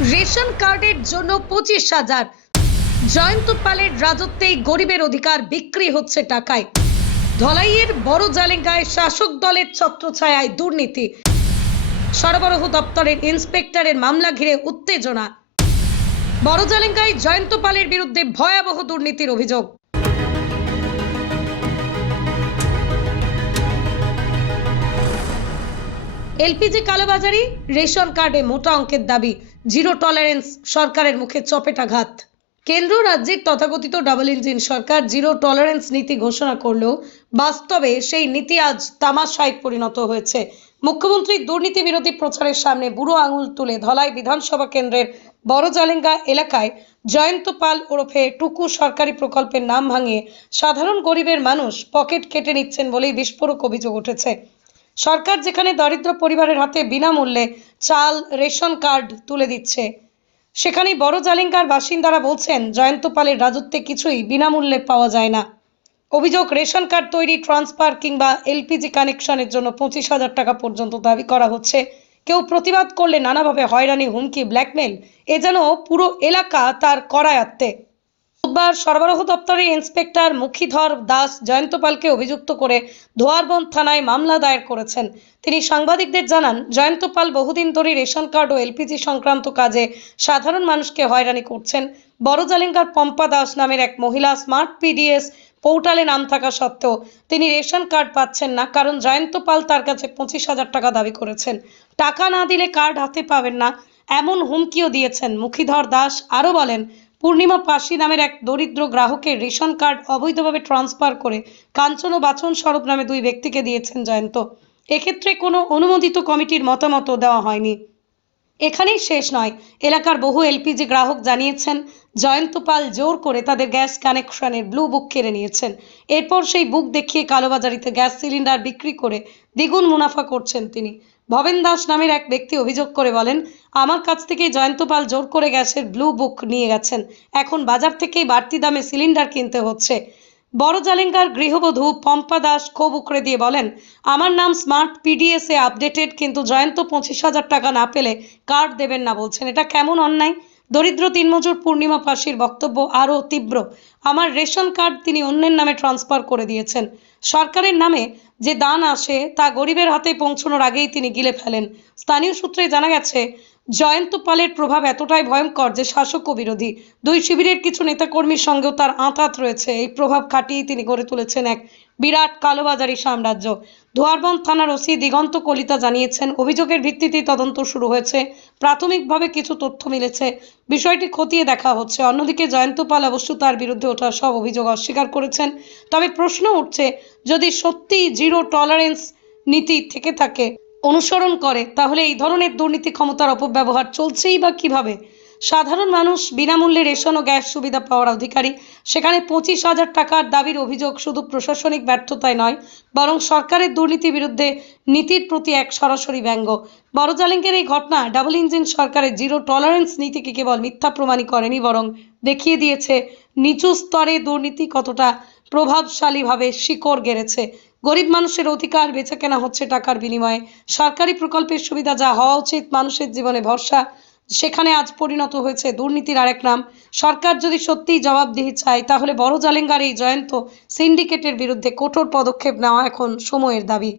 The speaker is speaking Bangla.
রেশন কার্ডের জন্য পঁচিশ হাজার। জয়ন্ত পালের রাজত্বেই গরিবের অধিকার, বিক্রি হচ্ছে টাকায়। ধলাইয়ের বড় জালেঙ্গায় শাসক দলের ছত্রছায়ায় দুর্নীতি। সরবরাহ দপ্তরের ইন্সপেক্টরের মামলা ঘিরে উত্তেজনা। বড় জালেঙ্গায় জয়ন্ত পালের বিরুদ্ধে ভয়াবহ দুর্নীতির অভিযোগ। এলপিজি কালোবাজারি, রেশন কার্ডে মোটা অঙ্কের দাবি, জিরো টলারেন্স, সরকারের মুখে চপেটাঘাত। কেন্দ্র রাজ্যের তথাকথিত ডাবল ইঞ্জিন সরকার জিরো টলারেন্স নীতি ঘোষণা করলেও বাস্তবে সেই নীতি আজ তামাশায় পরিণত হয়েছে। মুখ্যমন্ত্রীর দুর্নীতি বিরোধী প্রচারের সামনে বুড়ো আঙুল তুলে ধলাই বিধানসভা কেন্দ্রের বড় জালেঙ্গা এলাকায় জয়ন্ত পাল ওরফে টুকু সরকারি প্রকল্পের নাম ভাঙিয়ে সাধারণ গরিবের মানুষ পকেট কেটে নিচ্ছেন বলেই বিস্ফোরক অভিযোগ উঠেছে। সরকার যেখানে দরিদ্র পরিবারের হাতে বিনামূল্যে চাল, রেশন কার্ড তুলে দিচ্ছে, সেখানেই বড় জালিঙ্গার বাসিন্দারা বলছেন, জয়ন্ত পালের রাজত্বে কিছুই বিনামূল্যে পাওয়া যায় না। অভিযোগ, রেশন কার্ড তৈরি, ট্রান্সফার কিংবা এলপিজি কানেকশনের জন্য পঁচিশ হাজার টাকা পর্যন্ত দাবি করা হচ্ছে। কেউ প্রতিবাদ করলে নানাভাবে হয়রানি, হুমকি, ব্ল্যাকমেল, এ যেন পুরো এলাকা তার করায়ত্তে বুধবার সরবরাহ দপ্তরের ইন্সপেক্টর মুখীধর দাস জয়ন্ত পালকে অভিযুক্ত করে ধোয়ারবন্দ থানায় মামলা দায়ের করেছেন। তিনি সাংবাদিকদের জানান জয়ন্ত পাল বহুদিন ধরে রেশন কার্ড ও এলপিজি সংক্রান্ত কাজে সাধারণ মানুষকে হয়রানি করছেন। বড় জালিঙ্গার পম্পা দাস নামের এক মহিলা স্মার্ট পিডিএস পোর্টালে নাম থাকা সত্ত্বেও তিনি রেশন কার্ড পাচ্ছেন না, কারণ জয়ন্ত পাল তার কাছে পঁচিশ হাজার টাকা দাবি করেছেন। টাকা না দিলে কার্ড হাতে পাবেন না, এমন হুমকিও দিয়েছেন। মুখীধর দাস আরও বলেন পূর্ণিমা পাশি নামের এক দরিদ্র গ্রাহকের রেশন কার্ড অবৈধভাবে ট্রান্সফার করে কাঞ্চন ও বাচন স্বরূপ নামে দুই ব্যক্তিকে দিয়েছেন জয়ন্ত। এক্ষেত্রে কোনো অনুমোদিত কমিটির মতামতও দেওয়া হয়নি। এখানেই শেষ নয়। এলাকার বহু এলপিজি গ্রাহক জানিয়েছেন, জয়ন্ত পাল জোর করে তাদের গ্যাস কানেকশনের ব্লু বুক কেড়ে নিয়েছেন। এরপর সেই বুক দেখিয়ে কালোবাজারিতে গ্যাস সিলিন্ডার বিক্রি করে দ্বিগুণ মুনাফা করছেন তিনি। ভবেন দাস নামের এক ব্যক্তি অভিযোগ করে বলেন, আমার কাছ থেকে জয়ন্ত পাল জোর করে গ্যাসের ব্লু বুক নিয়ে গেছেন। এখন বাজার থেকেই বাড়তি দামে সিলিন্ডার কিনতে হচ্ছে। বড় জালেঙ্গার গৃহবধূ পম্পা দাস ক্ষোভ উকড়ে দিয়ে বলেন, আমার নাম স্মার্ট পিডিএস এ আপডেটেড, কিন্তু জয়ন্ত পঁচিশ হাজার টাকা না পেলে কার্ড দেবেন না বলছেন। এটা কেমন অন্যায়? দরিদ্র তিনমজুর পূর্ণিমা পাশির বক্তব্য আরও তীব্র। আমার রেশন কার্ড তিনি অন্যের নামে ট্রান্সফার করে দিয়েছেন। সরকারের নামে যে দান আসে তা গরিবের হাতে পৌঁছানোর আগেই তিনি গিলে ফেলেন। স্থানীয় সূত্রে জানা গেছে, জয়ন্ত পালের প্রভাব এতটাই ভয়ঙ্কর যে শাসক ও বিরোধী দুই শিবিরের কিছু নেতাকর্মীর সঙ্গেও তার আঁতাত রয়েছে। এই প্রভাব খাটিয়েই তিনি গড়ে তুলেছেন এক বিরাট কালোবাজারি সাম্রাজ্য। ধোয়ারবন্দ থানার ওসি দিগন্ত কলিতা জানিয়েছেন, অভিযোগের ভিত্তিতে তদন্ত শুরু হয়েছে। প্রাথমিকভাবে কিছু তথ্য মিলেছে। বিষয়টি খতিয়ে দেখা হচ্ছে। অন্যদিকে জয়ন্ত পাল অবশ্য তার বিরুদ্ধে ওঠা সব অভিযোগ অস্বীকার করেছেন। তবে প্রশ্ন উঠছে, যদি সত্যিই জিরো টলারেন্স নীতি থেকে থাকে, অনুসরণ করে, তাহলে এই ধরনের দুর্নীতি ক্ষমতার অপব্যবহার চলছেই বা কীভাবে? সাধারণ মানুষ বিনামূল্যে রেশন ও গ্যাস সুবিধা পাওয়ার অধিকারী। সেখানে পঁচিশ হাজার টাকার দাবির অভিযোগ শুধু প্রশাসনিক ব্যর্থতায় নয়, বরং সরকারের দুর্নীতি বিরুদ্ধে নীতির প্রতি এক সরাসরি ব্যঙ্গ। বড়জালিঙ্গের এই ঘটনা ডাবল ইঞ্জিন সরকারের জিরো টলারেন্স নীতিকে কেবল মিথ্যা প্রমাণই করেনি, বরং দেখিয়ে দিয়েছে নিচু স্তরে দুর্নীতি কতটা প্রভাবশালীভাবে শিকড় গেড়েছে। গরিব মানুষের অধিকার বেচে কেনা হচ্ছে টাকার বিনিময়ে। সরকারি প্রকল্পের সুবিধা যা হওয়া উচিত, মানুষের জীবনে ভরসা সেখানে আজ পরিণত হয়েছে দুর্নীতির আরেক নাম। সরকার যদি সত্যিই জবাবদিহি চায়, তাহলে বড় জালেঙ্গার এই জয়ন্ত সিন্ডিকেটের বিরুদ্ধে কঠোর পদক্ষেপ নেওয়া এখন সময়ের দাবি।